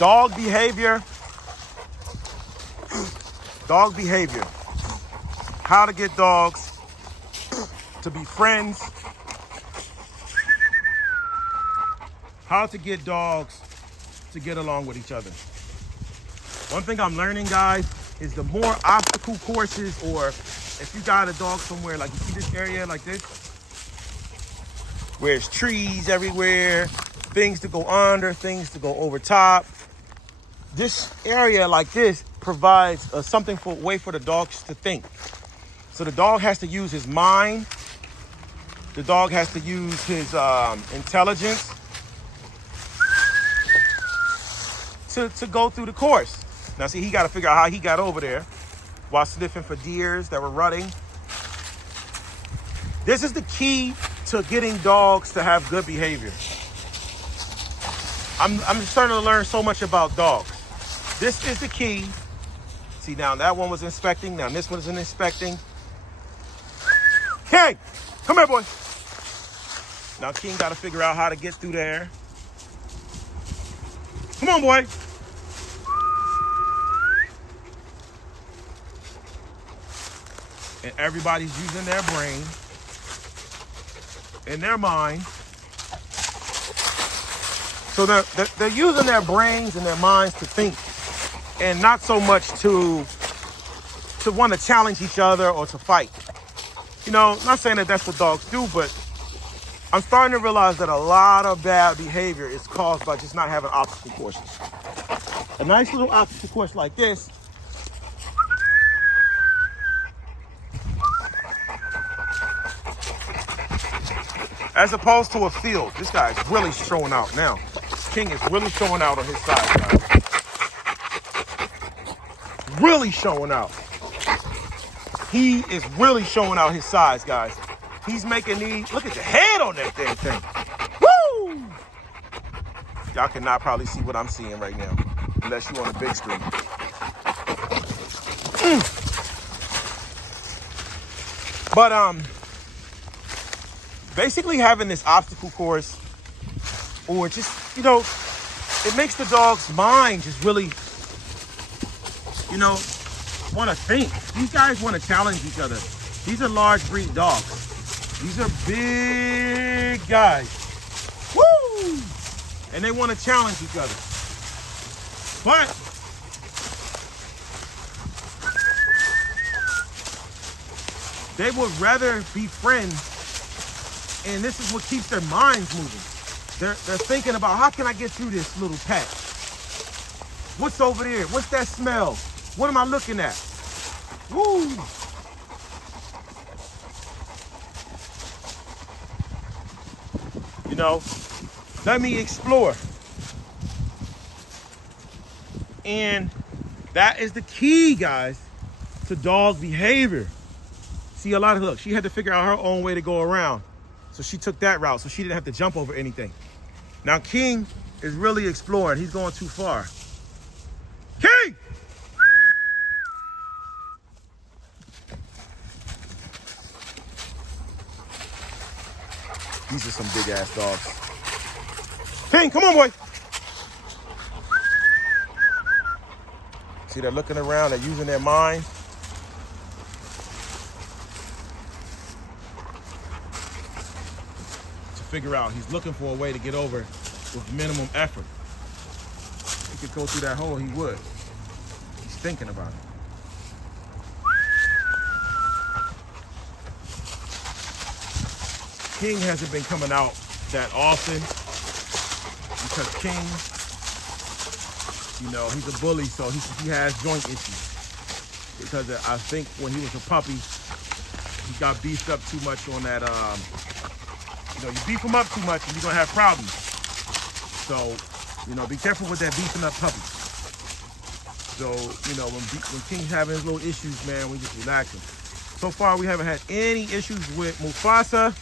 Dog behavior. Dog behavior. How to get dogs to be friends. How to get dogs to get along with each other. One thing I'm learning, guys, is the more obstacle courses, or if you got a dog somewhere, like you see this area like this, where there's trees everywhere, things to go under, things to go over top. This area like this provides something for way for the dogs to think. So the dog has to use his mind. The dog has to use his intelligence to go through the course. Now see, he got to figure out how he got over there while sniffing for deers that were running. This is the key to getting dogs to have good behavior. I'm starting to learn so much about dogs. This is the key. See, now that one was inspecting. Now this one is inspecting. King, come here, boy. Now King got to figure out how to get through there. Come on, boy. And everybody's using their brain and their mind. So they're using their brains and their minds to think, and not so much to want to challenge each other or to fight. You know, not saying that that's what dogs do, but I'm starting to realize that a lot of bad behavior is caused by just not having obstacle courses. A nice little obstacle course like this as opposed to a field. This guy is really showing out now. King is really showing out on his side, guys. Really showing out. He is really showing out his size, guys. He's making these. Look at the head on that damn thing. Woo! Y'all cannot probably see what I'm seeing right now, unless you're on a big screen. But basically having this obstacle course, or just, you know, it makes the dog's mind just really, you know, want to think. These guys want to challenge each other. These are large breed dogs. These are big guys. Woo! And they want to challenge each other. But they would rather be friends, and this is what keeps their minds moving. They're thinking about, how can I get through this little patch? What's over there? What's that smell? What am I looking at? Woo! You know, let me explore. And that is the key, guys, to dog behavior. See, a lot of, look, she had to figure out her own way to go around. So she took that route, so she didn't have to jump over anything. Now King is really exploring. He's going too far. King! These are some big ass dogs. King, come on, boy. See, they're looking around, they're using their mind. To figure out, he's looking for a way to get over with minimum effort. If he could go through that hole, he would. He's thinking about it. King hasn't been coming out that often because King, you know, he's a bully, so he has joint issues. Because I think when he was a puppy, he got beefed up too much on that, you know, you beef him up too much and you're gonna have problems. So, you know, be careful with that beefing up puppy. So, you know, when King's having his little issues, man, we just relax him. So far, we haven't had any issues with Mufasa.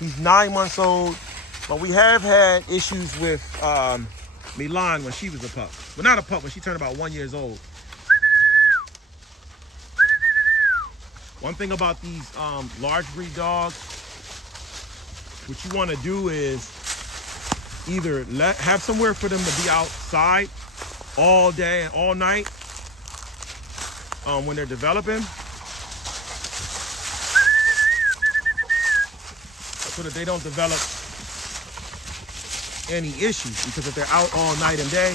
He's 9 months old, but we have had issues with Milan when she was a pup. But not a pup, when she turned about 1 year old. One thing about these large breed dogs, what you want to do is either have somewhere for them to be outside all day and all night when they're developing, so that they don't develop any issues. Because if they're out all night and day,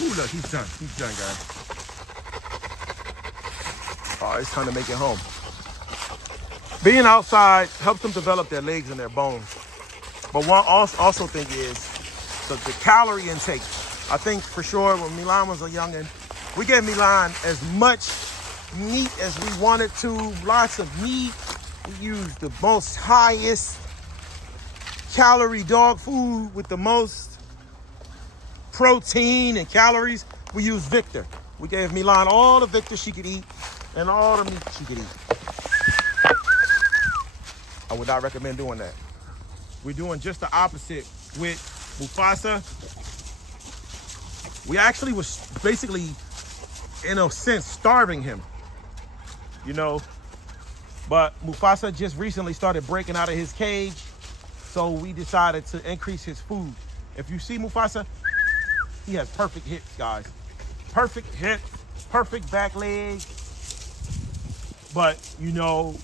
ooh, look, he's done, guys. Oh, it's time to make it home. Being outside helps them develop their legs and their bones. But one also thing is the calorie intake. I think for sure when Milan was a youngin', we gave Milan as much meat as we wanted to, lots of meat. We used the most highest calorie dog food with the most protein and calories. We used Victor. We gave Milan all the Victor she could eat and all the meat she could eat. I would not recommend doing that. We're doing just the opposite with Mufasa. We actually was basically, in a sense, starving him, you know. But Mufasa just recently started breaking out of his cage, so we decided to increase his food. If you see Mufasa, he has perfect hips, guys. Perfect hips, perfect back legs. But, you know,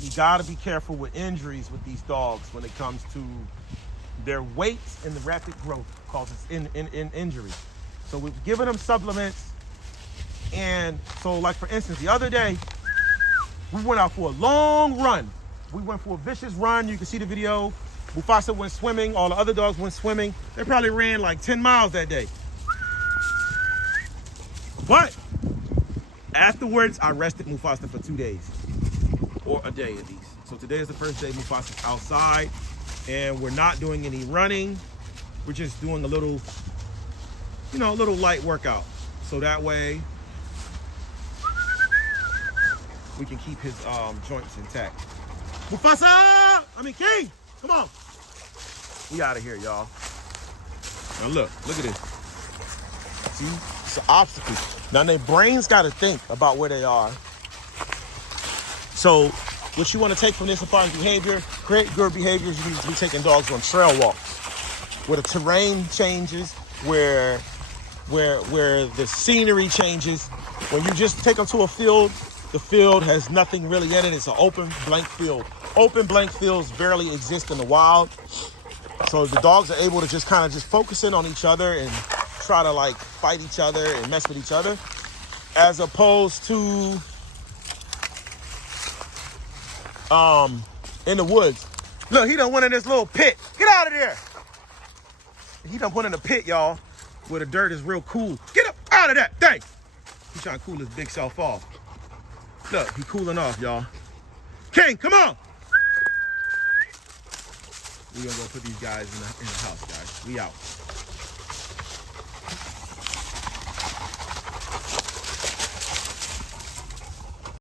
you gotta be careful with injuries with these dogs when it comes to their weight and the rapid growth causes injury. So we've given them supplements. And so, like, for instance, the other day, we went out for a long run. We went for a vicious run. You can see the video. Mufasa went swimming. All the other dogs went swimming. They probably ran like 10 miles that day. But afterwards, I rested Mufasa for 2 days. Or a day at least. So today is the first day Mufasa's outside. And we're not doing any running. We're just doing a little, you know, a little light workout. So that way, we can keep his joints intact. Mufasa! King! Come on! We out of here, y'all. Now look at this. See? It's an obstacle. Now their brains gotta think about where they are. So what you want to take from this as far as behavior, create good behaviors, you need to be taking dogs on trail walks where the terrain changes, where the scenery changes. When you just take them to a field, the field has nothing really in it. It's an open blank field. Open blank fields barely exist in the wild. So the dogs are able to just kind of just focus in on each other and try to like fight each other and mess with each other, as opposed to in the woods. Look, he done went in this little pit. Get out of there. He done went in a pit, y'all, where the dirt is real cool. Get up out of that thing. He's trying to cool his big self off. Look, he cooling off, y'all. King, come on. We're gonna go put these guys in the house, guys. We out.